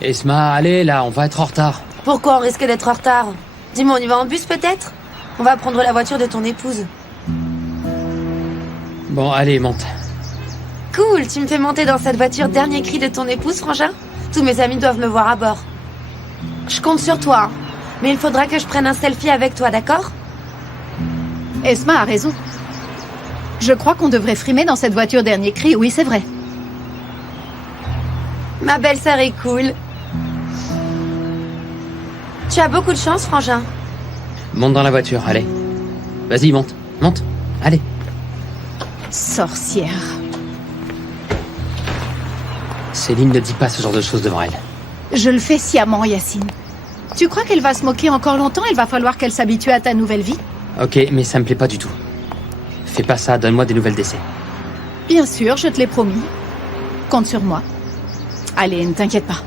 Esma, allez, là, on va être en retard. Pourquoi on risque d'être en retard? Dis-moi, on y va en bus peut-être? On va prendre la voiture de ton épouse. Bon, allez, monte. Cool, tu me fais monter dans cette voiture dernier cri de ton épouse, frangin? Tous mes amis doivent me voir à bord. Je compte sur toi, hein. Mais il faudra que je prenne un selfie avec toi, d'accord? Esma a raison. Je crois qu'on devrait frimer dans cette voiture dernier cri, oui c'est vrai. Ma belle-sœur est cool. Tu as beaucoup de chance, frangin. Monte dans la voiture, allez. Vas-y, monte, monte, allez. Sorcière. Céline ne dit pas ce genre de choses devant elle. Je le fais sciemment, Yacine. Tu crois qu'elle va se moquer encore longtemps? Il va falloir qu'elle s'habitue à ta nouvelle vie. Ok, mais ça me plaît pas du tout. Fais pas ça, donne-moi des nouvelles d'essai. Bien sûr, je te l'ai promis. Compte sur moi. Allez, ne t'inquiète pas.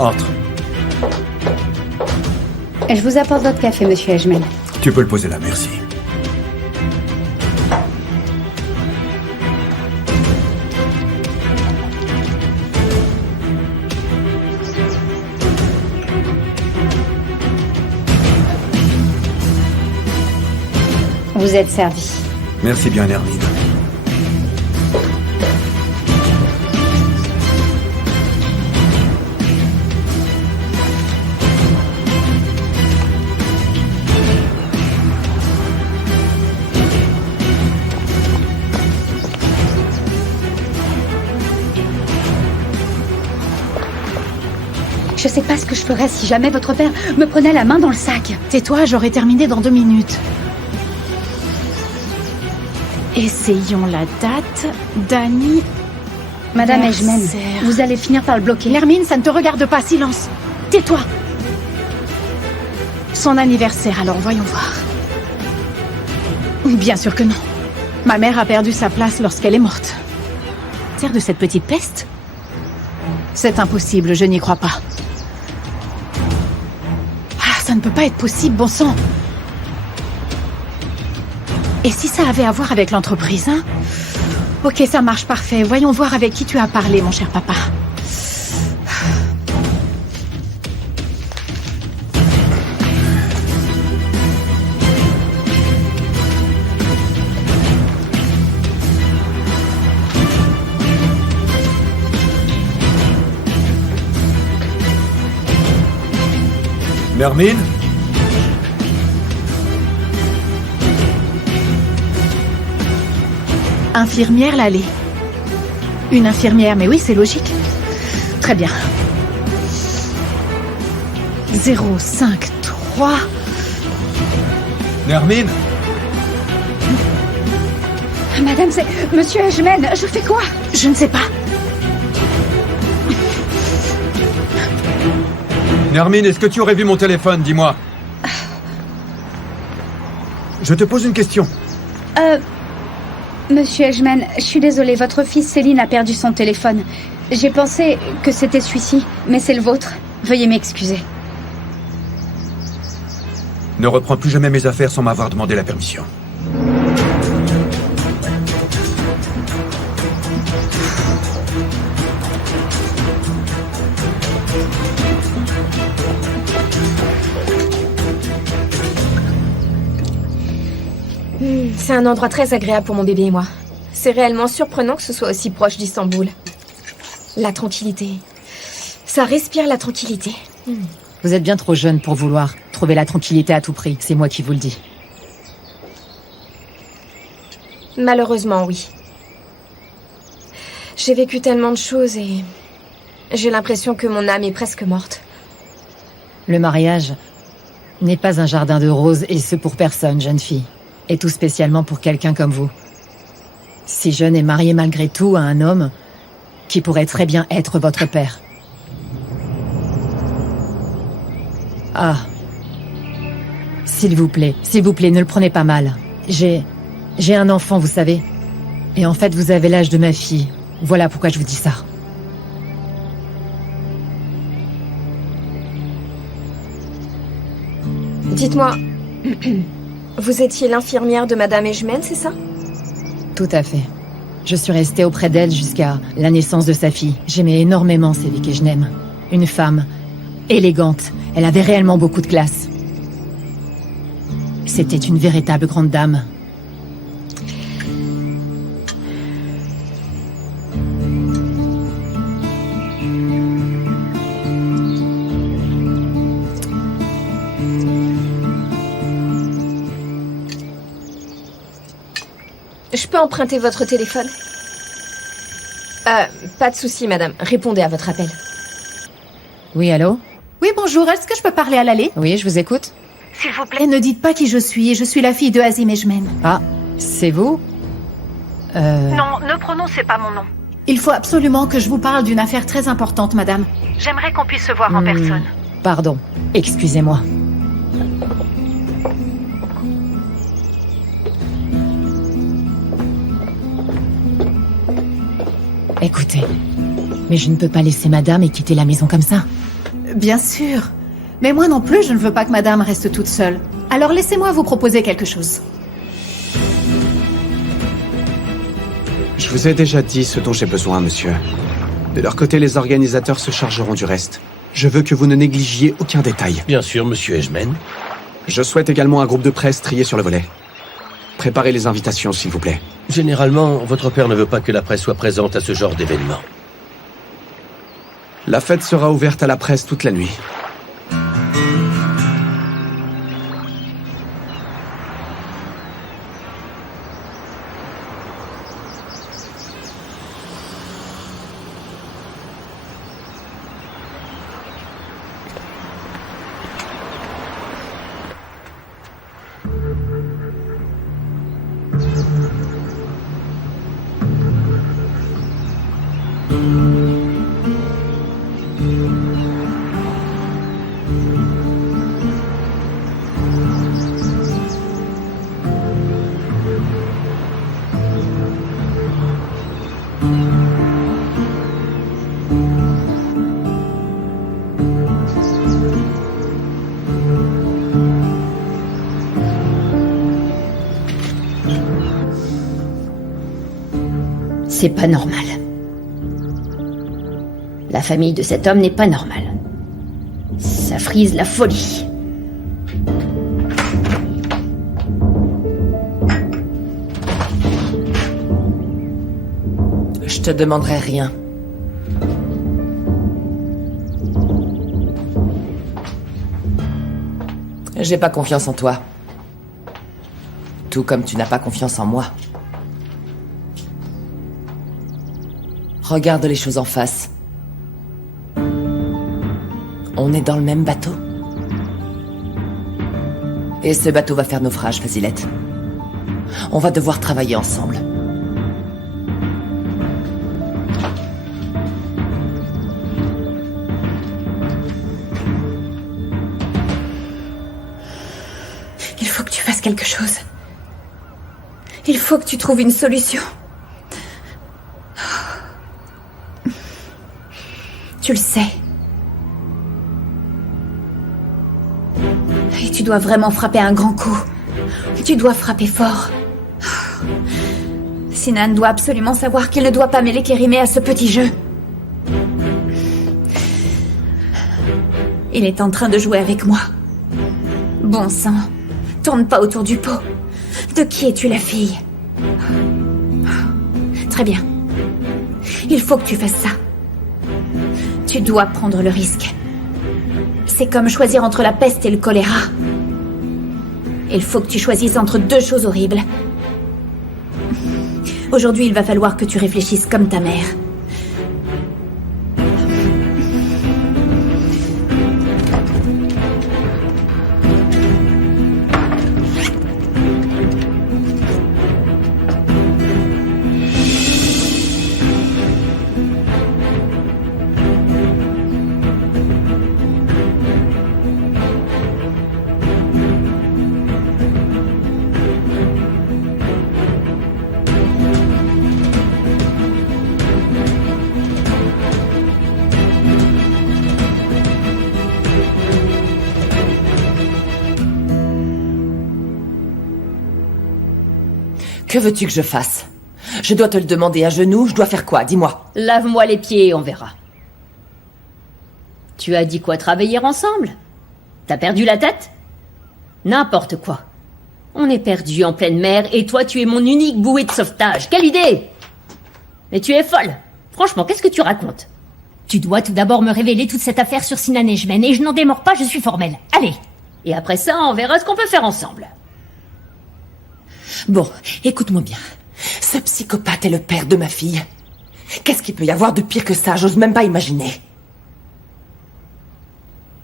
Entre. Je vous apporte votre café, monsieur Ejmen. Tu peux le poser là, merci. Vous êtes servi. Merci bien, Hermine. Je sais pas ce que je ferais si jamais votre père me prenait la main dans le sac. Tais-toi, j'aurai terminé dans 2 minutes. Essayons la date. Dany... Madame Ejmen, Mercer. vous allez finir par le bloquer. Hermine, ça ne te regarde pas, silence. Tais-toi. Son anniversaire, alors voyons voir. Bien sûr que non. Ma mère a perdu sa place lorsqu'elle est morte. Sert de cette petite peste? C'est impossible, je n'y crois pas. Ah, ça ne peut pas être possible, bon sang. Et si ça avait à voir avec l'entreprise, hein? Ok, ça marche, parfait. Voyons voir avec qui tu as parlé, mon cher papa. Hermine? Infirmière Lalé. Une infirmière, mais oui, c'est logique. Très bien. 053. Hermine? Madame, c'est monsieur Ejmen, je fais quoi? Je ne sais pas. Hermine, est-ce que tu aurais vu mon téléphone, dis-moi? Je te pose une question. Monsieur Ejmen, je suis désolée, votre fille Céline a perdu son téléphone. J'ai pensé que c'était celui-ci, mais c'est le vôtre. Veuillez m'excuser. Ne reprends plus jamais mes affaires sans m'avoir demandé la permission. C'est un endroit très agréable pour mon bébé et moi. C'est réellement surprenant que ce soit aussi proche d'Istanbul. La tranquillité. Ça respire la tranquillité. Vous êtes bien trop jeune pour vouloir trouver la tranquillité à tout prix, c'est moi qui vous le dis. Malheureusement, oui. J'ai vécu tellement de choses et j'ai l'impression que mon âme est presque morte. Le mariage n'est pas un jardin de roses et ce pour personne, jeune fille. Et tout spécialement pour quelqu'un comme vous. Si jeune et marié malgré tout à un homme qui pourrait très bien être votre père. Ah. S'il vous plaît, ne le prenez pas mal. J'ai J'ai un enfant, vous savez. Et en fait, vous avez l'âge de ma fille. Voilà pourquoi je vous dis ça. Dites-moi, vous étiez l'infirmière de Madame Ejmen, c'est ça? Tout à fait. Je suis restée auprès d'elle jusqu'à la naissance de sa fille. J'aimais énormément Selig Ejnem. Une femme élégante. Elle avait réellement beaucoup de classe. C'était une véritable grande dame. Je peux emprunter votre téléphone? Pas de souci, madame. Répondez à votre appel. Oui, allô? Oui, bonjour, est-ce que je peux parler à l'allée? Oui, je vous écoute. S'il vous plaît. Ne dites pas qui je suis la fille de Azim Ejmen. Ah, c'est vous? Non, ne prononcez pas mon nom. Il faut absolument que je vous parle d'une affaire très importante, madame. J'aimerais qu'on puisse se voir en personne. Pardon, excusez-moi. Écoutez, mais je ne peux pas laisser madame et quitter la maison comme ça. Bien sûr. Mais moi non plus, je ne veux pas que madame reste toute seule. Alors laissez-moi vous proposer quelque chose. Je vous ai déjà dit ce dont j'ai besoin, monsieur. De leur côté, les organisateurs se chargeront du reste. Je veux que vous ne négligiez aucun détail. Bien sûr, monsieur Ejmen. Je souhaite également un groupe de presse trié sur le volet. Préparez les invitations, s'il vous plaît. Généralement, votre père ne veut pas que la presse soit présente à ce genre d'événement. La fête sera ouverte à la presse toute la nuit. C'est pas normal. La famille de cet homme n'est pas normale. Ça frise la folie. Je te demanderai rien. J'ai pas confiance en toi. Tout comme tu n'as pas confiance en moi. Regarde les choses en face. On est dans le même bateau. Et ce bateau va faire naufrage, Fazilette. On va devoir travailler ensemble. Il faut que tu fasses quelque chose. Il faut que tu trouves une solution. Tu le sais. Et tu dois vraiment frapper un grand coup. Tu dois frapper fort. Sinan doit absolument savoir qu'il ne doit pas mêler Kérimé à ce petit jeu. Il est en train de jouer avec moi. Bon sang, tourne pas autour du pot. De qui es-tu la fille? Très bien. Il faut que tu fasses ça. Tu dois prendre le risque. C'est comme choisir entre la peste et le choléra. Il faut que tu choisisses entre deux choses horribles. Aujourd'hui, il va falloir que tu réfléchisses comme ta mère. Que veux-tu que je fasse? Je dois te le demander à genoux, je dois faire quoi? Dis-moi. Lave-moi les pieds et on verra. Tu as dit quoi, travailler ensemble? T'as perdu la tête? N'importe quoi. On est perdu en pleine mer et toi tu es mon unique bouée de sauvetage. Quelle idée! Mais tu es folle. Franchement, qu'est-ce que tu racontes? Tu dois tout d'abord me révéler toute cette affaire sur Sinan Ejmen et je n'en démords pas, je suis formelle. Allez. Et après ça, on verra ce qu'on peut faire ensemble. Bon, écoute-moi bien. Ce psychopathe est le père de ma fille. Qu'est-ce qu'il peut y avoir de pire que ça? J'ose même pas imaginer.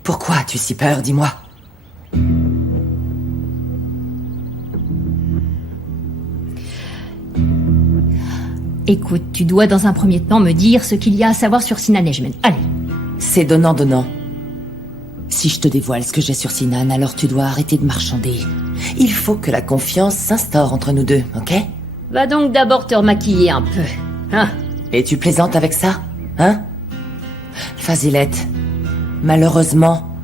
Pourquoi as-tu si peur, dis-moi? Écoute, tu dois dans un premier temps me dire ce qu'il y a à savoir sur Sinan Ejmen. Allez. C'est donnant-donnant. Si je te dévoile ce que j'ai sur Sinan, alors tu dois arrêter de marchander. Il faut que la confiance s'instaure entre nous deux, ok? Va donc d'abord te remaquiller un peu, hein? Et tu plaisantes avec ça, hein? Fazilette, malheureusement,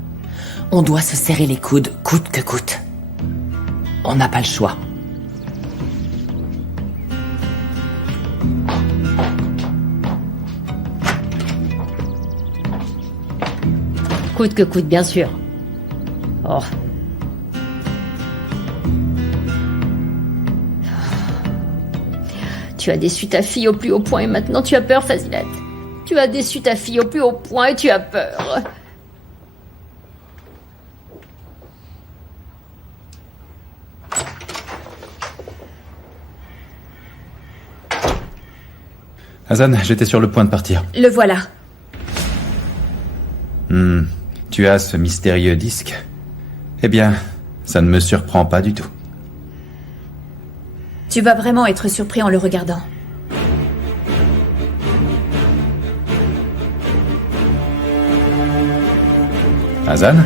on doit se serrer les coudes, coûte que coûte. On n'a pas le choix. Coûte que coûte, bien sûr. Oh. Tu as déçu ta fille au plus haut point et maintenant tu as peur, Fazilette. Tu as déçu ta fille au plus haut point et tu as peur. Hazan, j'étais sur le point de partir. Le voilà. Tu as ce mystérieux disque. Eh bien, ça ne me surprend pas du tout. Tu vas vraiment être surpris en le regardant. Hazan?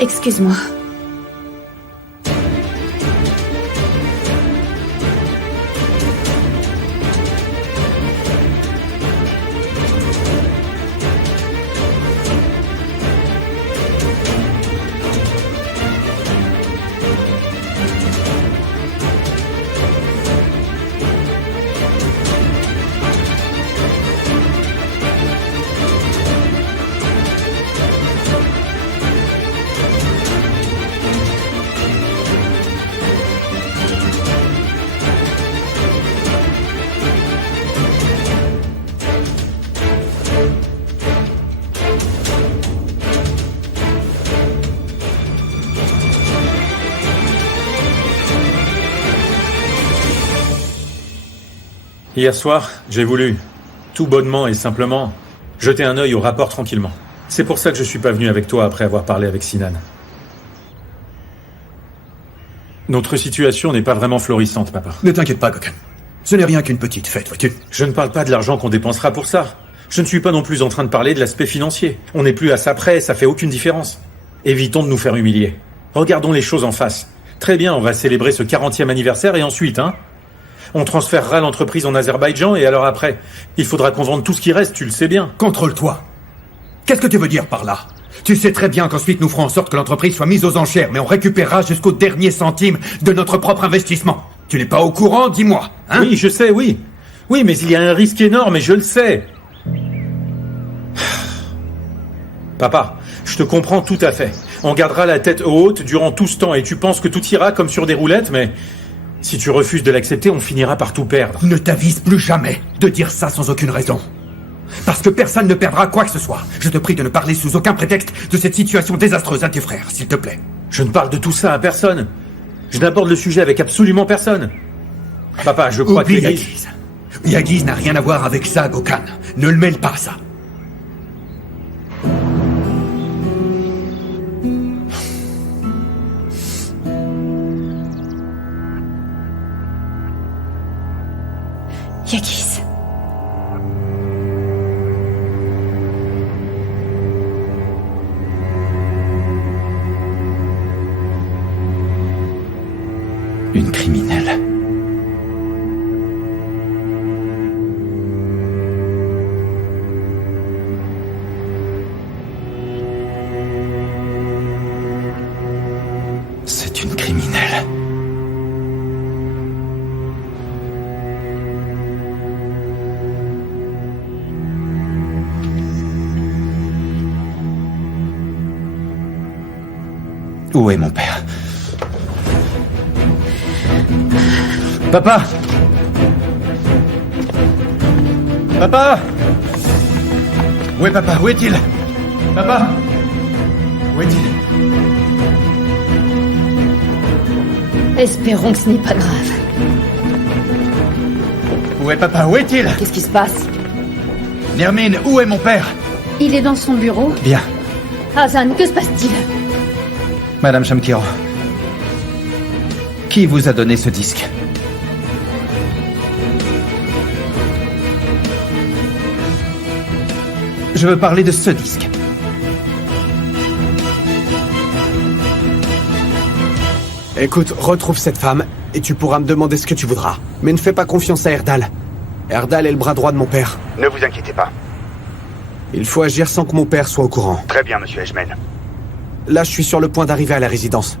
Excuse-moi. Hier soir, j'ai voulu, tout bonnement et simplement, jeter un œil au rapport tranquillement. C'est pour ça que je suis pas venu avec toi après avoir parlé avec Sinan. Notre situation n'est pas vraiment florissante, papa. Ne t'inquiète pas, Gokhan. Ce n'est rien qu'une petite fête, vois-tu. Je ne parle pas de l'argent qu'on dépensera pour ça. Je ne suis pas non plus en train de parler de l'aspect financier. On n'est plus à ça près, ça fait aucune différence. Évitons de nous faire humilier. Regardons les choses en face. Très bien, on va célébrer ce 40e anniversaire et ensuite, on transférera l'entreprise en Azerbaïdjan et alors après, il faudra qu'on vende tout ce qui reste, tu le sais bien. Contrôle-toi. Qu'est-ce que tu veux dire par là? Tu sais très bien qu'ensuite nous ferons en sorte que l'entreprise soit mise aux enchères, mais on récupérera jusqu'au dernier centime de notre propre investissement. Tu n'es pas au courant, dis-moi, hein? Oui, je sais, oui. Oui, mais il y a un risque énorme et je le sais. Papa, je te comprends tout à fait. On gardera la tête haute durant tout ce temps et tu penses que tout ira comme sur des roulettes, mais si tu refuses de l'accepter, on finira par tout perdre. Ne t'avise plus jamais de dire ça sans aucune raison. Parce que personne ne perdra quoi que ce soit. Je te prie de ne parler sous aucun prétexte de cette situation désastreuse à tes frères, s'il te plaît. Je ne parle de tout ça à personne. Je n'aborde le sujet avec absolument personne. Papa, je crois Oublie que Yagiz. Yagiz n'a rien à voir avec ça, Gokhan. Ne le mêle pas à ça. Où est mon père? Papa! Papa! Où est papa? Où est-il? Papa? Où est-il? Espérons que ce n'est pas grave. Où est papa? Où est-il? Qu'est-ce qui se passe? Nermine, où est mon père? Il est dans son bureau. Bien. Hassan, que se passe-t-il? Madame Shamkiran, qui vous a donné ce disque? Je veux parler de ce disque. Écoute, retrouve cette femme, et tu pourras me demander ce que tu voudras. Mais ne fais pas confiance à Erdal. Erdal est le bras droit de mon père. Ne vous inquiétez pas. Il faut agir sans que mon père soit au courant. Très bien, monsieur Ejmen. Là, je suis sur le point d'arriver à la résidence.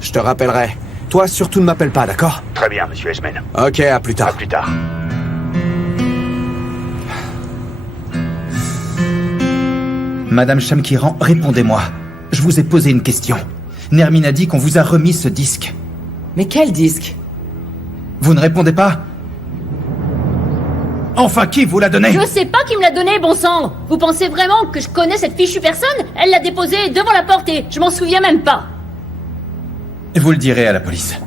Je te rappellerai. Toi, surtout ne m'appelle pas, d'accord? Très bien, monsieur Ejmen. Ok, à plus tard. À plus tard. Madame Shamkiran, répondez-moi. Je vous ai posé une question. Nermine a dit qu'on vous a remis ce disque. Mais quel disque? Vous ne répondez pas? Enfin, qui vous l'a donné? Je sais pas qui me l'a donné, bon sang! Vous pensez vraiment que je connais cette fichue personne? Elle l'a déposée devant la porte et je m'en souviens même pas. Vous le direz à la police.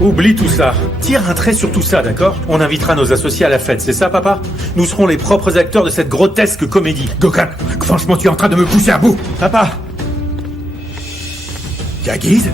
Oublie tout ça. Tire un trait sur tout ça, d'accord? On invitera nos associés à la fête, c'est ça, papa? Nous serons les propres acteurs de cette grotesque comédie. Gökhan, franchement, tu es en train de me pousser à bout. Papa! Yagiz?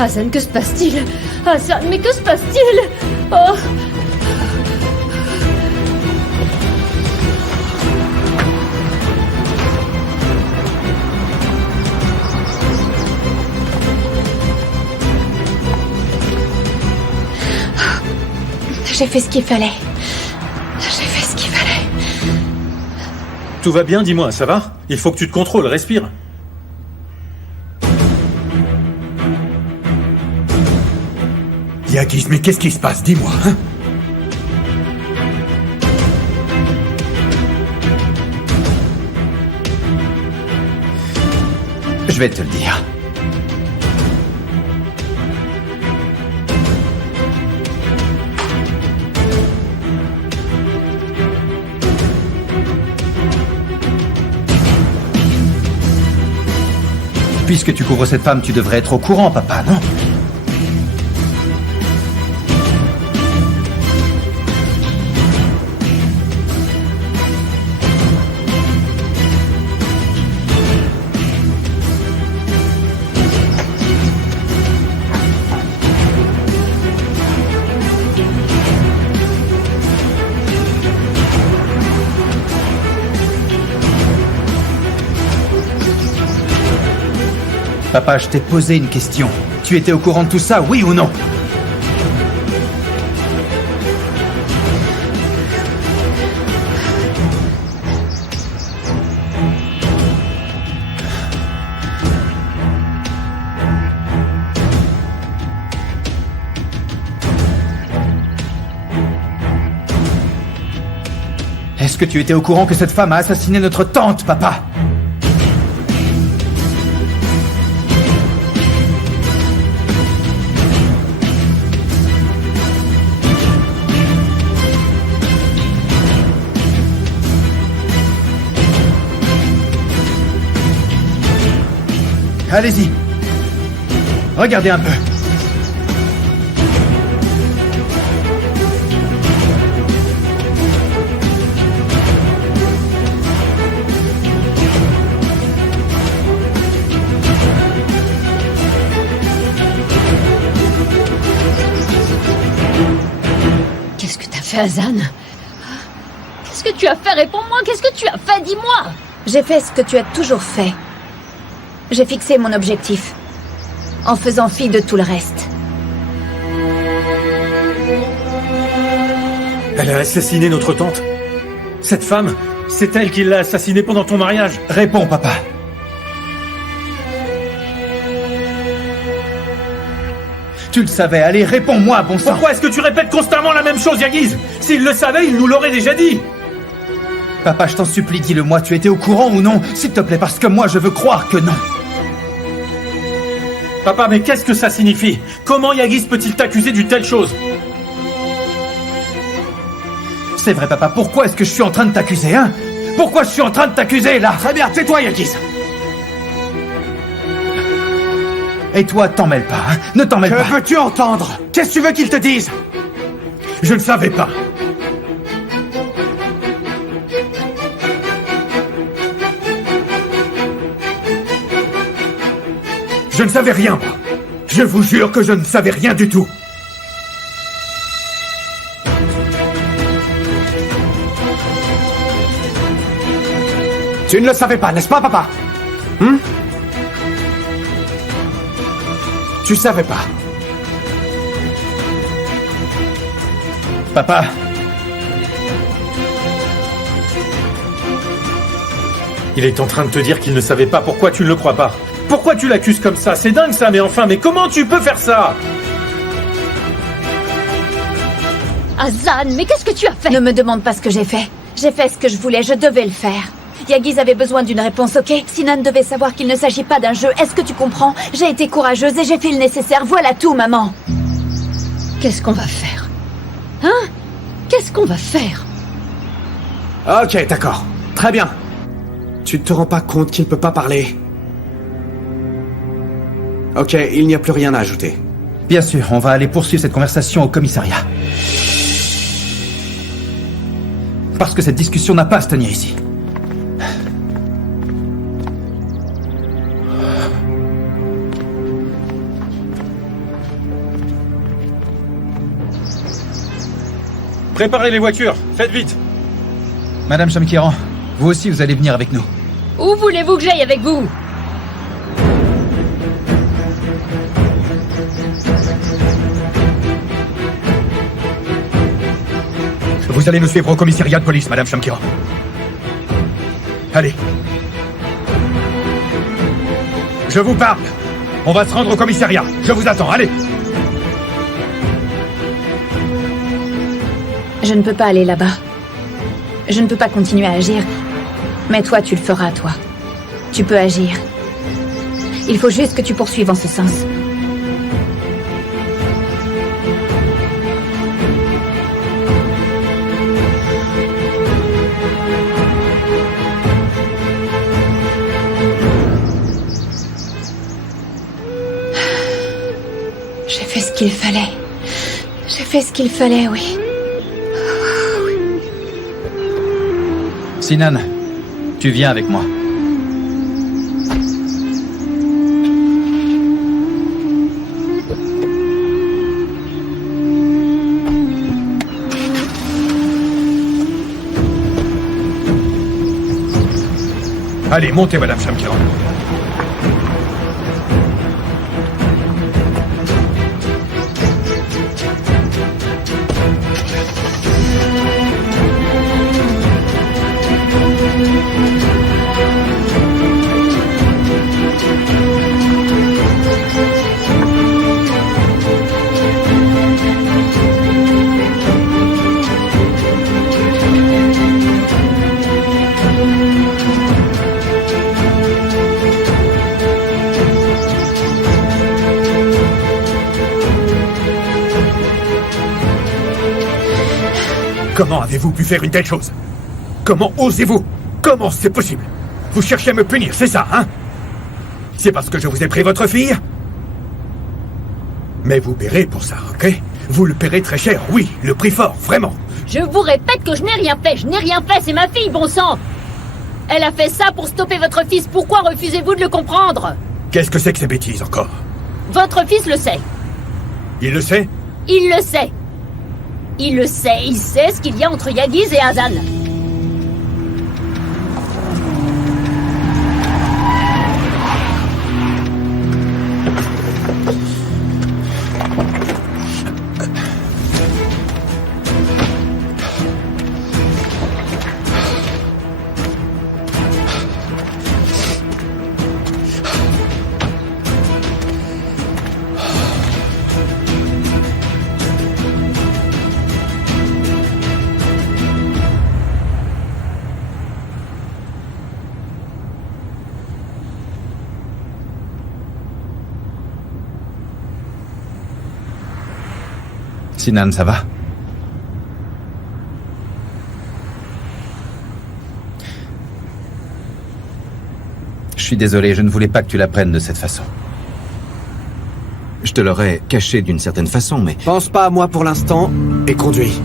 Hassan, que se passe-t-il? Hassan, mais que se passe-t-il? Oh! J'ai fait ce qu'il fallait. J'ai fait ce qu'il fallait. Tout va bien, dis-moi, ça va? Il faut que tu te contrôles, respire. Yagiz, mais qu'est-ce qui se passe? Dis-moi, hein? Je vais te le dire. Puisque tu couvres cette femme, tu devrais être au courant, papa, non? Papa, je t'ai posé une question. Tu étais au courant de tout ça, oui ou non? Est-ce que tu étais au courant que cette femme a assassiné notre tante, papa? allez-y. Regardez un peu. Qu'est-ce que t'as fait, Azan? Qu'est-ce que tu as fait? Réponds-moi, qu'est-ce que tu as fait? Dis-moi! J'ai fait ce que tu as toujours fait. J'ai fixé mon objectif, en faisant fi de tout le reste. Elle a assassiné notre tante. Cette femme, c'est elle qui l'a assassinée pendant ton mariage. Réponds, papa. Tu le savais, allez, réponds-moi, bon sang. Pourquoi est-ce que tu répètes constamment la même chose, Yagiz? S'il le savait, il nous l'aurait déjà dit. Papa, je t'en supplie, dis-le-moi, tu étais au courant ou non? S'il te plaît, parce que moi, je veux croire que non. Papa, mais qu'est-ce que ça signifie? Comment Yagiz peut-il t'accuser d'une telle chose? C'est vrai, papa, pourquoi est-ce que je suis en train de t'accuser, hein? Pourquoi je suis en train de t'accuser, là? Très bien, tais-toi, Yagiz. Et toi, t'en mêles pas, hein? Ne t'en mêle pas. Que veux-tu entendre? Qu'est-ce que tu veux qu'il te dise? Je ne savais pas. Je ne savais rien, moi. Je vous jure que je ne savais rien du tout. Tu ne le savais pas, n'est-ce pas, papa? Tu savais pas. Papa. Il est en train de te dire qu'il ne savait pas. Pourquoi tu ne le crois pas? Pourquoi tu l'accuses comme ça? C'est dingue ça, mais enfin, mais comment tu peux faire ça? Azan, mais qu'est-ce que tu as fait? Ne me demande pas ce que j'ai fait. J'ai fait ce que je voulais, je devais le faire. Yagiz avait besoin d'une réponse, ok? Sinan devait savoir qu'il ne s'agit pas d'un jeu. Est-ce que tu comprends? J'ai été courageuse et j'ai fait le nécessaire. Voilà tout, maman. Qu'est-ce qu'on va faire? Hein? Qu'est-ce qu'on va faire? Ok, d'accord. Très bien. Tu ne te rends pas compte qu'il ne peut pas parler? Ok, il n'y a plus rien à ajouter. Bien sûr, on va aller poursuivre cette conversation au commissariat. Parce que cette discussion n'a pas à se tenir ici. Préparez les voitures, faites vite. Madame Chamkiran, vous aussi vous allez venir avec nous. Où voulez-vous que j'aille avec vous? Vous allez nous suivre au commissariat de police, Madame Chamkiran. Allez. Je vous parle. On va se rendre au commissariat. Je vous attends, allez. Je ne peux pas aller là-bas. Je ne peux pas continuer à agir. Mais toi, tu le feras, toi. Tu peux agir. Il faut juste que tu poursuives en ce sens. J'ai fait ce qu'il fallait. J'ai fait ce qu'il fallait, oui. Sinan, tu viens avec moi. Allez, montez, Madame Chamkiran. Comment avez-vous pu faire une telle chose? Comment osez-vous? Comment c'est possible? Vous cherchez à me punir, c'est ça, hein? C'est parce que je vous ai pris votre fille? Mais vous paierez pour ça, ok? Vous le paierez très cher, oui, le prix fort, vraiment. Je vous répète que je n'ai rien fait, c'est ma fille, bon sang! Elle a fait ça pour stopper votre fils, pourquoi refusez-vous de le comprendre? Qu'est-ce que c'est que ces bêtises encore? Votre fils le sait. Il le sait? Il le sait. Il le sait, il sait ce qu'il y a entre Yagiz et Hazan. Sinan, ça va? Je suis désolé, je ne voulais pas que tu l'apprennes de cette façon. Je te l'aurais caché d'une certaine façon, mais... Pense pas à moi pour l'instant, et conduis.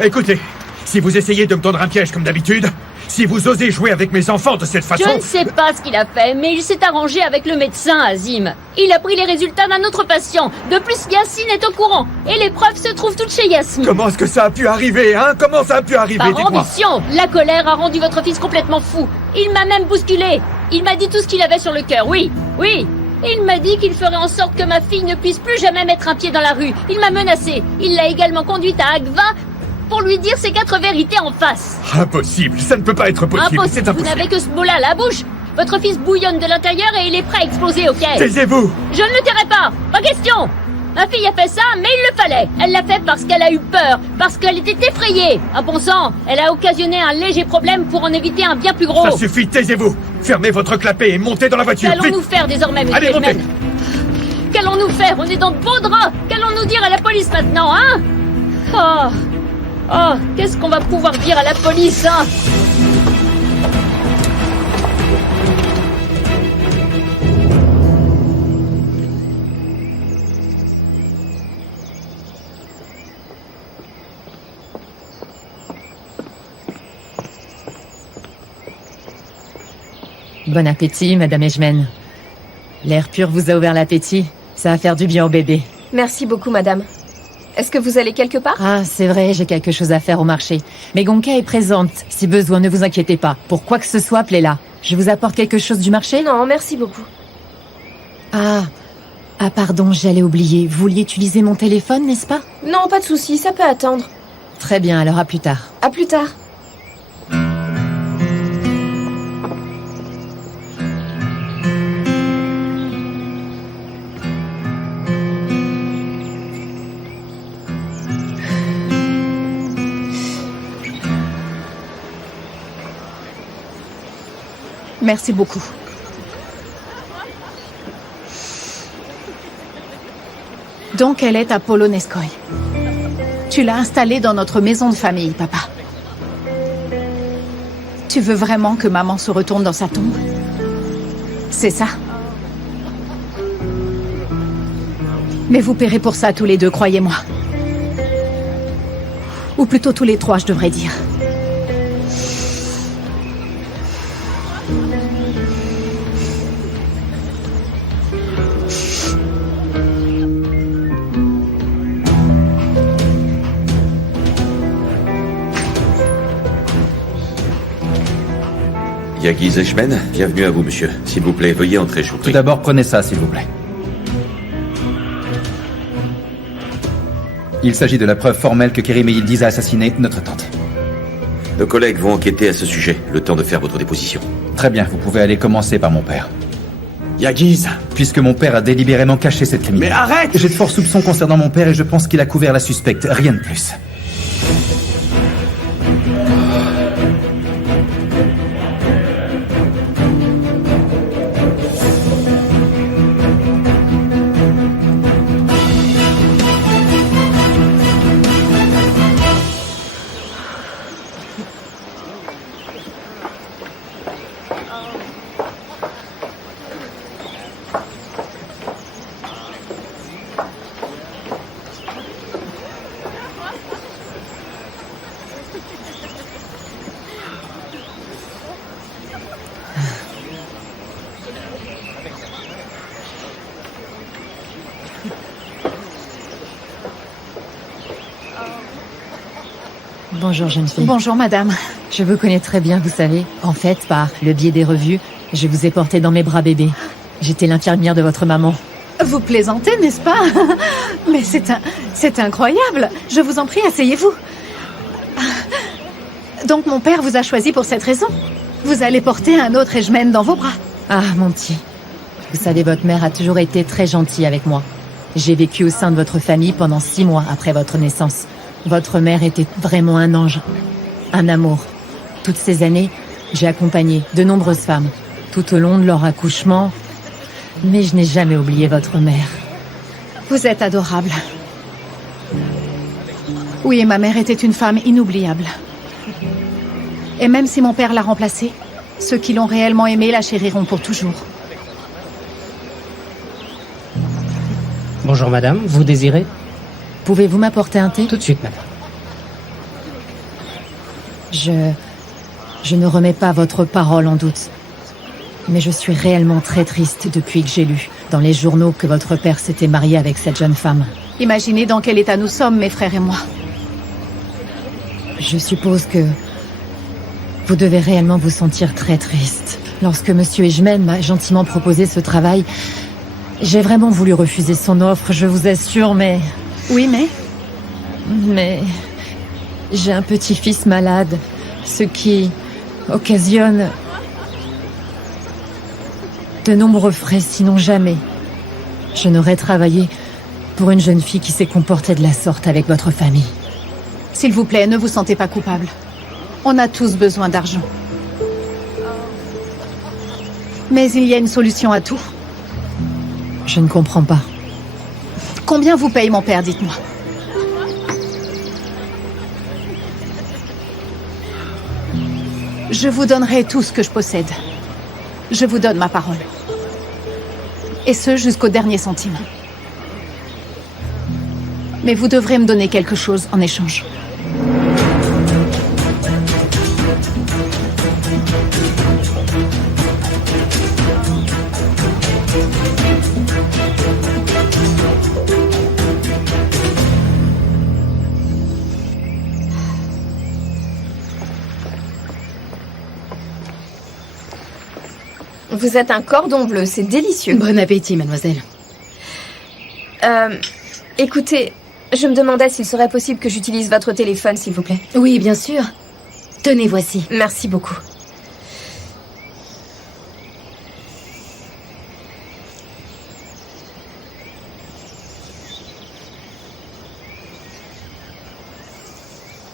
Écoutez, si vous essayez de me tendre un piège comme d'habitude, si vous osez jouer avec mes enfants de cette façon... Je ne sais pas ce qu'il a fait, mais il s'est arrangé avec le médecin, Azim. Il a pris les résultats d'un autre patient. De plus, Yasmine est au courant. Et les preuves se trouvent toutes chez Yasmine. Comment est-ce que ça a pu arriver, hein? Comment ça a pu arriver, Par dites-moi? ambition. La colère a rendu votre fils complètement fou. Il m'a même bousculé. Il m'a dit tout ce qu'il avait sur le cœur, oui, oui. Il m'a dit qu'il ferait en sorte que ma fille ne puisse plus jamais mettre un pied dans la rue. Il m'a menacé. Il l'a également conduite à Agva pour lui dire ses 4 vérités en face. Impossible, ça ne peut pas être possible, Impossible, c'est impossible. vous n'avez que ce mot-là à la bouche. Votre fils bouillonne de l'intérieur et il est prêt à exploser, ok? Taisez-vous! Je ne le tairai pas, pas question. Ma fille a fait ça, mais il le fallait. Elle l'a fait parce qu'elle a eu peur, parce qu'elle était effrayée. À bon sang, elle a occasionné un léger problème pour en éviter un bien plus gros. Ça suffit, taisez-vous! Fermez votre clapet et montez dans la voiture, Qu'allons-nous vite! faire désormais, monsieur Allez, montez! Edmund? Qu'allons-nous faire? On est dans de beaux draps. Qu'allons-nous dire à la police maintenant, hein? Oh, qu'est-ce qu'on va pouvoir dire à la police, hein? Bon appétit, Madame Ejmen. L'air pur vous a ouvert l'appétit. Ça va faire du bien au bébé. Merci beaucoup, madame. Est-ce que vous allez quelque part? Ah, c'est vrai, j'ai quelque chose à faire au marché. Mais Gonka est présente. Si besoin, ne vous inquiétez pas. Pour quoi que ce soit, appelez-la. Je vous apporte quelque chose du marché? Non, merci beaucoup. Ah, pardon, j'allais oublier. Vous vouliez utiliser mon téléphone, n'est-ce pas? Non, pas de souci, ça peut attendre. Très bien, alors à plus tard. À plus tard. Merci beaucoup. Donc elle est à Polonezskoye. Tu l'as installée dans notre maison de famille, papa. Tu veux vraiment que maman se retourne dans sa tombe? C'est ça? Mais vous paierez pour ça tous les deux, croyez-moi. Ou plutôt tous les 3, je devrais dire. Yagiz Ejmen, bienvenue à vous, monsieur. S'il vous plaît, veuillez entrer, je vous Tout prie. d'abord, prenez ça, s'il vous plaît. Il s'agit de la preuve formelle que Kerim Eildiz a assassiné notre tante. Nos collègues vont enquêter à ce sujet, le temps de faire votre déposition. Très bien, vous pouvez aller commencer par mon père. Yagiz! Puisque mon père a délibérément caché cette criminelle. Mais arrête! J'ai de forts soupçons concernant mon père et je pense qu'il a couvert la suspecte, rien de plus. Bonjour, jeune fille. Bonjour, madame. Je vous connais très bien, vous savez. En fait, par le biais des revues, je vous ai porté dans mes bras bébé. J'étais l'infirmière de votre maman. Vous plaisantez, n'est-ce pas? Mais c'est incroyable. Je vous en prie, asseyez-vous. Donc mon père vous a choisi pour cette raison. Vous allez porter un autre Ejmen dans vos bras. Ah, mon petit. Vous savez, votre mère a toujours été très gentille avec moi. J'ai vécu au sein de votre famille pendant 6 mois après votre naissance. Votre mère était vraiment un ange. Un amour. Toutes ces années, j'ai accompagné de nombreuses femmes, tout au long de leur accouchement. Mais je n'ai jamais oublié votre mère. Vous êtes adorable. Oui, ma mère était une femme inoubliable. Et même si mon père l'a remplacée, ceux qui l'ont réellement aimée la chériront pour toujours. Bonjour madame, vous désirez? Pouvez-vous m'apporter un thé? Tout de suite, madame. Je ne remets pas votre parole en doute. Mais je suis réellement très triste depuis que j'ai lu dans les journaux que votre père s'était marié avec cette jeune femme. Imaginez dans quel état nous sommes, mes frères et moi. Je suppose que vous devez réellement vous sentir très triste. Lorsque Monsieur Ejmen m'a gentiment proposé ce travail, j'ai vraiment voulu refuser son offre, je vous assure, mais... Oui, mais... Mais... j'ai un petit-fils malade, ce qui occasionne de nombreux frais, sinon jamais. Je n'aurais travaillé pour une jeune fille qui s'est comportée de la sorte avec votre famille. S'il vous plaît, ne vous sentez pas coupable. On a tous besoin d'argent. Mais il y a une solution à tout. Je ne comprends pas. Combien vous paye mon père, dites-moi? Je vous donnerai tout ce que je possède. Je vous donne ma parole. Et ce, jusqu'au dernier centime. Mais vous devrez me donner quelque chose en échange. Vous êtes un cordon bleu, c'est délicieux. Bon appétit, mademoiselle. Écoutez, je me demandais s'il serait possible que j'utilise votre téléphone, s'il vous plaît. Oui, bien sûr. Tenez, voici. Merci beaucoup.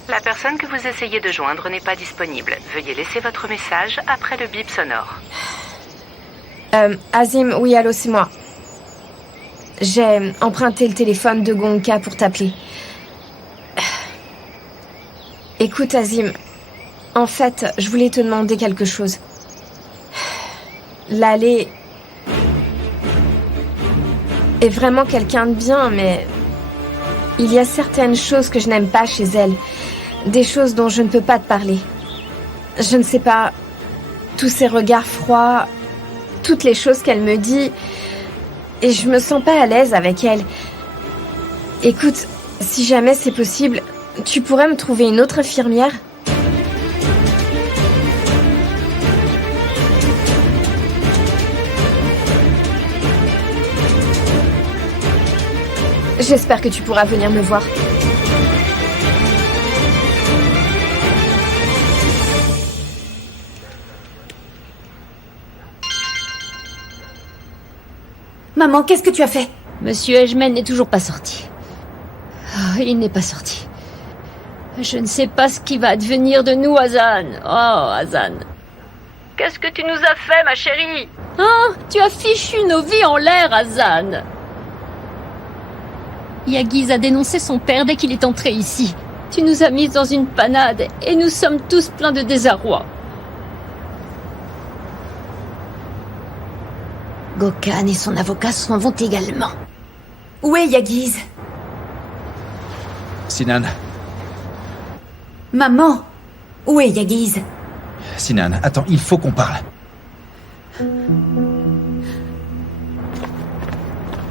La personne que vous essayez de joindre n'est pas disponible. Veuillez laisser votre message après le bip sonore. Azim, oui, allô, c'est moi. J'ai emprunté le téléphone de Gonka pour t'appeler. Écoute, Azim, en fait, je voulais te demander quelque chose. Laleh est vraiment quelqu'un de bien, mais il y a certaines choses que je n'aime pas chez elle. Des choses dont je ne peux pas te parler. Je ne sais pas, tous ces regards froids, toutes les choses qu'elle me dit, et je me sens pas à l'aise avec elle. Écoute, si jamais c'est possible, tu pourrais me trouver une autre infirmière ? J'espère que tu pourras venir me voir. Maman, qu'est-ce que tu as fait? Monsieur Ejmen n'est toujours pas sorti. Oh, il n'est pas sorti. Je ne sais pas ce qui va advenir de nous, Hazan. Oh, Hazan. Qu'est-ce que tu nous as fait, ma chérie? Hein? Tu as fichu nos vies en l'air, Hazan. Yagiz a dénoncé son père dès qu'il est entré ici. Tu nous as mis dans une panade et nous sommes tous pleins de désarroi. Gokhan et son avocat s'en vont également. Où est Yagiz? Sinan. Maman! Où est Yagiz? Sinan, attends, il faut qu'on parle.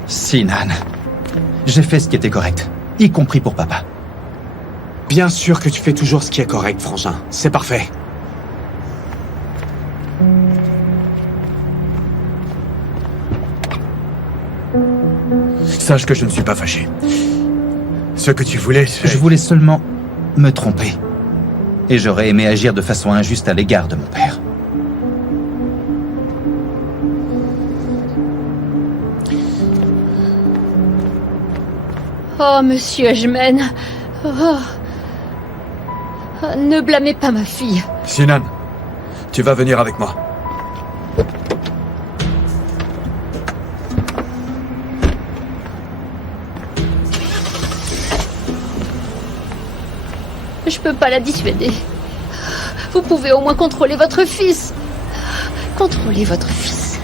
Sinan, j'ai fait ce qui était correct, y compris pour papa. Bien sûr que tu fais toujours ce qui est correct, frangin. C'est parfait. Sache que je ne suis pas fâché. Ce que tu voulais, c'est... Je voulais seulement me tromper. Et j'aurais aimé agir de façon injuste à l'égard de mon père. Oh, monsieur Ajmen. Oh. Ne blâmez pas ma fille. Sinan, tu vas venir avec moi. Je peux pas la dissuader. Vous pouvez au moins contrôler votre fils. Contrôlez votre fils.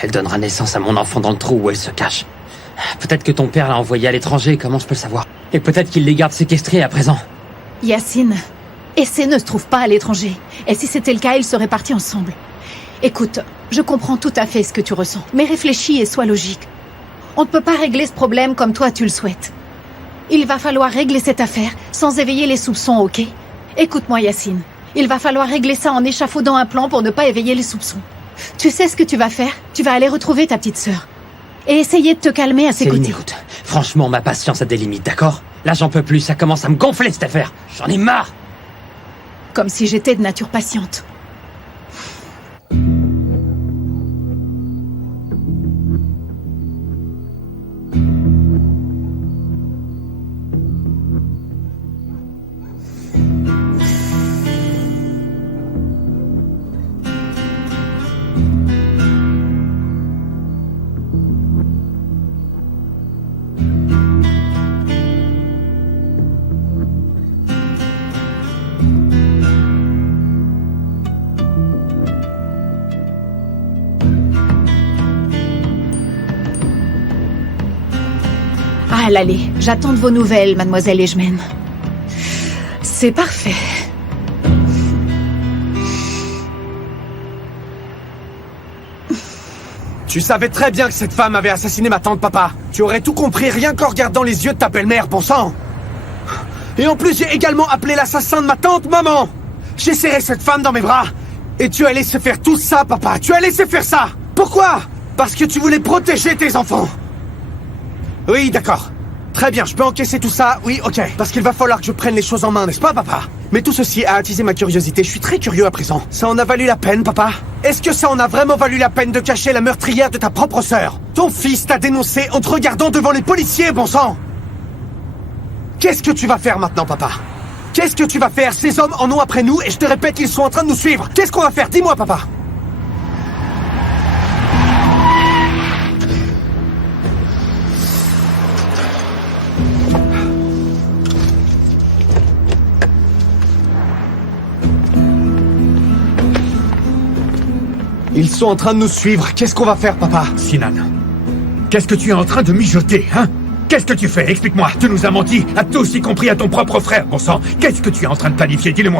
Elle donnera naissance à mon enfant dans le trou où elle se cache. Peut-être que ton père l'a envoyé à l'étranger, comment je peux le savoir? Et peut-être qu'il les garde séquestrés à présent. Yacine, Essé ne se trouve pas à l'étranger. Et si c'était le cas, ils seraient partis ensemble. Écoute, je comprends tout à fait ce que tu ressens, mais réfléchis et sois logique. On ne peut pas régler ce problème comme toi tu le souhaites. Il va falloir régler cette affaire sans éveiller les soupçons, ok? Écoute-moi Yacine, il va falloir régler ça en échafaudant un plan pour ne pas éveiller les soupçons. Tu sais ce que tu vas faire? Tu vas aller retrouver ta petite sœur. Et essayer de te calmer à ses côtés. Écoute, franchement, ma patience a des limites, d'accord? Là, j'en peux plus, ça commence à me gonfler cette affaire. J'en ai marre. Comme si j'étais de nature patiente. Ah, allez, j'attends de vos nouvelles, mademoiselle Ejmen. C'est parfait. Tu savais très bien que cette femme avait assassiné ma tante, papa. Tu aurais tout compris rien qu'en regardant les yeux de ta belle-mère, bon sang. Et en plus, j'ai également appelé l'assassin de ma tante maman. J'ai serré cette femme dans mes bras. Et tu as laissé faire tout ça, papa. Tu as laissé faire ça. Pourquoi? Parce que tu voulais protéger tes enfants. Oui, d'accord. Très bien, je peux encaisser tout ça, oui, ok. Parce qu'il va falloir que je prenne les choses en main, n'est-ce pas, papa? Mais tout ceci a attisé ma curiosité, je suis très curieux à présent. Ça en a valu la peine, papa? Est-ce que ça en a vraiment valu la peine de cacher la meurtrière de ta propre sœur? Ton fils t'a dénoncé en te regardant devant les policiers, bon sang! Qu'est-ce que tu vas faire maintenant, papa? Qu'est-ce que tu vas faire? Ces hommes en ont après nous et je te répète qu'ils sont en train de nous suivre. Qu'est-ce qu'on va faire? Dis-moi, papa! Ils sont en train de nous suivre. Qu'est-ce qu'on va faire, papa? Sinan, qu'est-ce que tu es en train de mijoter, hein? Qu'est-ce que tu fais? Explique-moi. Tu nous as menti, à tous, y compris à ton propre frère, bon sang. Qu'est-ce que tu es en train de planifier? Dis-le-moi.